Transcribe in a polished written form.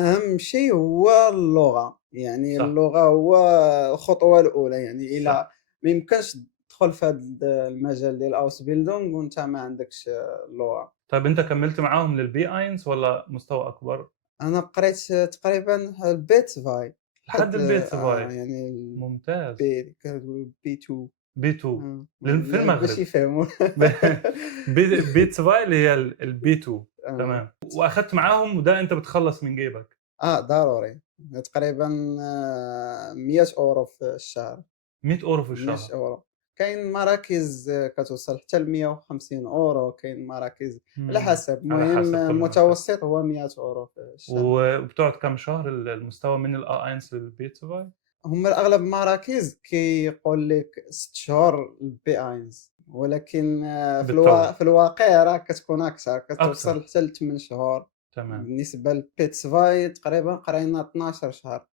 أهم شيء هو اللغة، يعني صح، اللغة هو الخطوة الأولى، يعني صح. ما يمكنش تدخل في هذا المجال ديال الAusbildung وأنت ما عندكش اللغة. طيب أنت كمّلت معاهم للB1 والّا مستوى أكبر؟ أنا قريت تقريبًا الBitVi لحد الB2 يعني ممتاز. كنقولوا B2. B2 في باش المغرب. يفهموا. ب B2 اللي هي الB2 آه. تمام، وأخدت معاهم وده أنت بتخلّص من جيبك. ضروري. تقريبًا 100€ في الشهر. €100 في الشهر. 100€. كاين مراكز كتوصل حتى ل150€، كاين مراكز على حسب، على المهم حسب كل مركز. المتوسط هو 100€ في الشهر. وبتقعد كام شهر المستوى من الA1 للB2؟ هُما أغلب المراكز كيقول لك 6 شهور للB1، ولكن بتطوّل. في الواقع راه كتكون أكثر، أكتر. كتوصل حتى ل8 شهور. تمام. بالنسبة لPitzvah تقريبا قرينا 12 شهر.